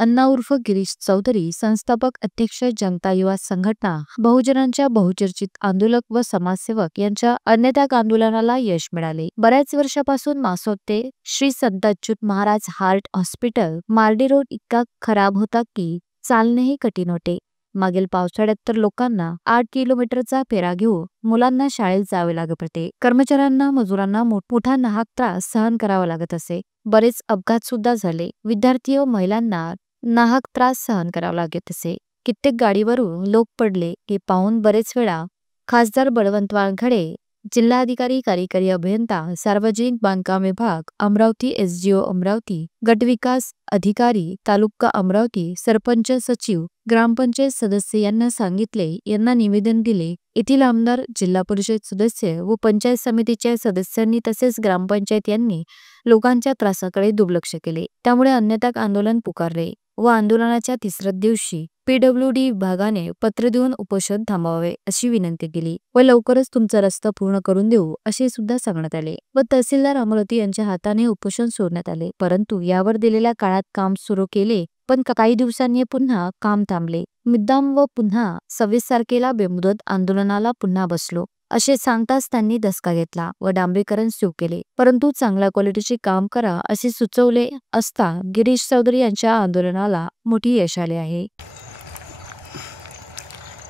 अण्णा उर्फ गिरीश चौधरी, संस्थापक अध्यक्ष, जनता युवा संघटना, बहुजनांच्या बहुचर्चित आंदोलक व समाजसेवक यांच्या अन्नत्याग आंदोलनाला यश मिळाले। बऱ्याच वर्षापासून मासोद ते श्री संत Achyut Maharaj heart hospital Mardi road इतका खराब होता की चालणेही कठीण होते। मागील पावसाळ्यात तर लोकांना 8 किलोमीटरचा फेरा घेऊन मुलांना शाळेत जावे लागत होते। कर्मचाऱ्यांना, मजुरांना मोठा नाहक त्रास सहन करावा लागत असे। बरेच अपघात सुद्धा झाले। विद्यार्थी व महिलांना नाहक त्रास सहन करावा लागत असे। कित्येक गाडीवरून लोक पडले हे पाहून बरेच वेळा खासदार बळवंत वानखडे, जिल्हाधिकारी, कार्यकारी अभियंता, सार्वजनिक बांधकाम विभाग अमरावती, SGO अमरावती, गटविकास अधिकारी तालुका अमरावती, सरपंच, सचिव, ग्रामपंचायत सदस्य यांना सांगितले, यांना निवेदन दिले। येथील आमदार, जिल्हा परिषद सदस्य व पंचायत समितीच्या सदस्यांनी तसेच ग्रामपंचायत यांनी लोकांच्या त्रासाकडे दुर्लक्ष केले। त्यामुळे अन्नत्याग आंदोलन पुकारले व आंदोलनाच्या तिसऱ्या दिवशी PWD विभागाने पत्र देऊन उपोषण थांबवावे अशी विनंती केली व लवकरच तुमचा रस्ता पूर्ण करून देऊ असे सुद्धा सांगण्यात आले व तहसीलदार अमरावती यांच्या हाताने उपोषण सोडण्यात आले। परंतु यावर दिलेल्या काळात काम सुरू केले, पण काही दिवसांनी पुन्हा काम थांबले। मुद्दाम व पुन्हा 26 तारखेला बेमुदत आंदोलनाला पुन्हा बसलो असे सांगताच त्यांनी दसका घेतला व डांबरीकरण सुरू केले। परंतु चांगल्या क्वालिटीचे काम करा असे सुचवले असता गिरीश चौधरी यांच्या आंदोलनाला मोठी यश आले आहे।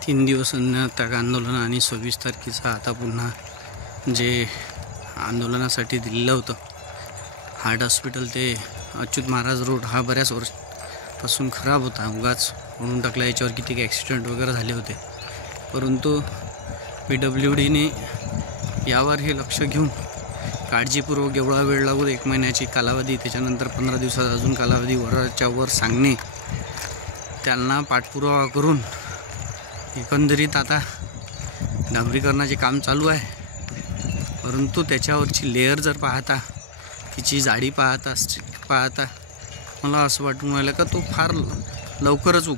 3 दिवस अन्नत्याग आंदोलन आणि 26 तारखेचा आता पुन्हा जे आंदोलनासाठी दिलेलं होतं हार्ट हॉस्पिटल ते अच्युत महाराज रोड हा बऱ्याच वर्षापासून खराब होता, उगाच म्हणून टाकला। याच्यावर किती ॲक्सिडेंट वगैरे झाले होते, परंतु PWDने यावर हे लक्ष घेऊन काळजीपूर्वक एवढा वेळ लागू 1 महिन्याची कालावधी, त्याच्यानंतर 15 दिवसाचा अजून कालावधी वरच्या वर सांगणे, त्यांना पाठपुरावा करून एकंदरीत आता डांबरीकरणाचे काम चालू आहे। परंतु त्याच्यावरची लेअर जर पाहता, तिची जाडी पाहता, स्ट्रिक पाहता, मला असं वाटून राहिलं का तो फार लवकरच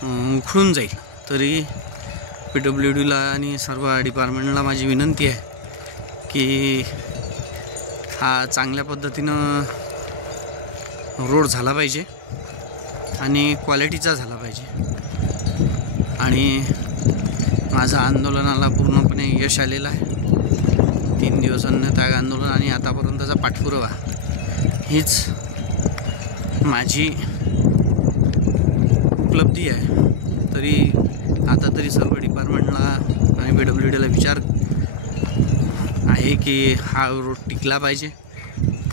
उखडून जाईल। तरी PWDला आणि सर्व डिपार्टमेंटला माझी विनंती आहे की हा चांगल्या पद्धतीनं रोड झाला पाहिजे आणि क्वालिटीचा झाला पाहिजे। आणि माझा आंदोलनाला पूर्णपणे यश आलेलं आहे। 3 दिवस अन्नत्याग आंदोलन आणि आतापर्यंतचा पाठपुरावा हीच माझी उपलब्धी आहे। तरी आता तरी सर्व डिपार्टमेंटला आणि PWDला विचार आहे की हा रोड टिकला पाहिजे,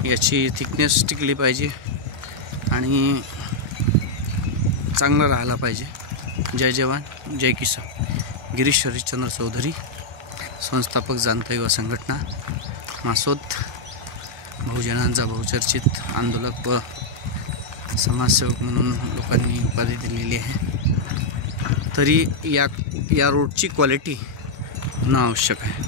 याची थिकनेस टिकली पाहिजे आणि चांगला राहिला पाहिजे। जय जवान, जय किसान। गिरीश हरिश्चंद्र चौधरी, संस्थापक, जनता युवा संघटना, मासोद, बहुजनांचा बहुचर्चित आंदोलक व समाजसेवक म्हणून लोकांनी उपाधी दिलेली आहे। तरी या रोडची क्वालिटी होणं आवश्यक आहे।